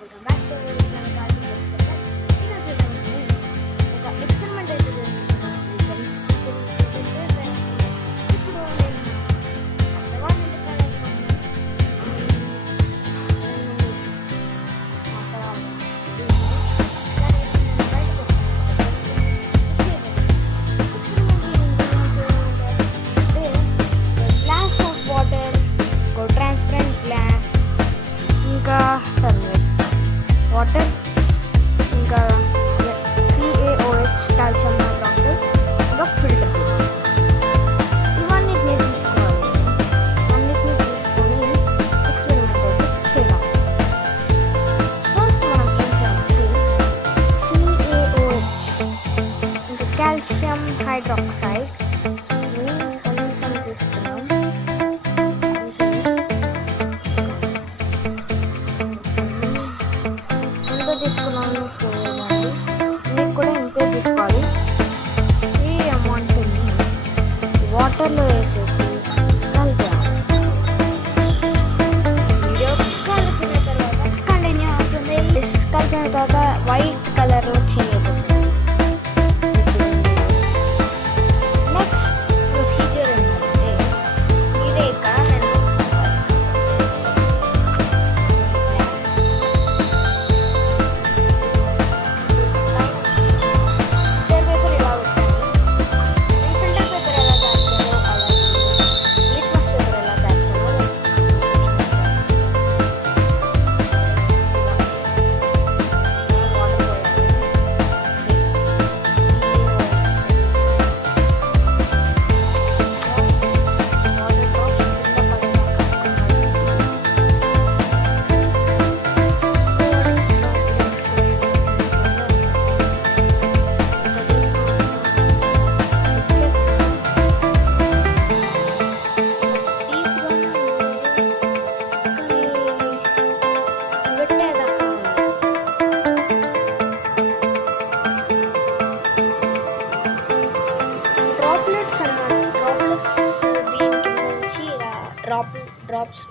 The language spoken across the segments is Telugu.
వెల్కమ్ బ్యాక్ టు ఈరోజు ఒక ఎక్స్పెరిమెంట్ అయితే చేస్తున్నాను. ఇప్పుడు నేను అత్తవాళ్ళ glass of water, transparent glass, ఇంకా వాటర్, ఇంకా CaOH కాల్షియం హైడ్రాక్సైడ్, ఇంకా ఫిల్టర్. ఇవన్నిటిని తీసుకోవాలి. అన్నిటిని తీసుకొని ఎక్స్పెరిమెంట్ అయితే చేయాలి. ఫస్ట్ మనం ఏం చేయాలంటే CaOH ఇంకా కాల్షియం హైడ్రాక్సైడ్ కొంచెం తీసుకున్నాం. తీసుకున్నాను చూడండి, మీకు కూడా ఇంతే తీసుకోవాలి. ఈ అమౌంట్ని వాటర్లో వేసేసి కలిపాలి. వీడియో కలిపిన తర్వాత కంటిన్యూ అవుతుంది. కలిపిన తర్వాత వైట్ కలర్ చేయబోతుంది. నెక్స్ట్ ప్రొసీజర్ ఏంటంటే మీరే ఇక్కడ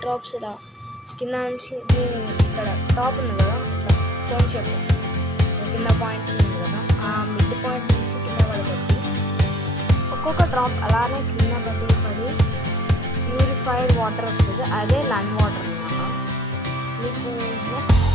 డ్రాప్స్ ఇలా కింద నుంచి ఇక్కడ టాప్ ఉంది కదా, ఇట్లా కొంచెం కింద పాయింట్ ఉంది కదా, ఆ మిడ్ పాయింట్ నుంచి కింద పడబట్టి ఒక్కొక్క డ్రాప్ అలానే కింద పడి ప్యూరిఫైడ్ వాటర్ వస్తుంది. అదే లంగ్ వాటర్ అన్నమాట. మీకు నెక్స్ట్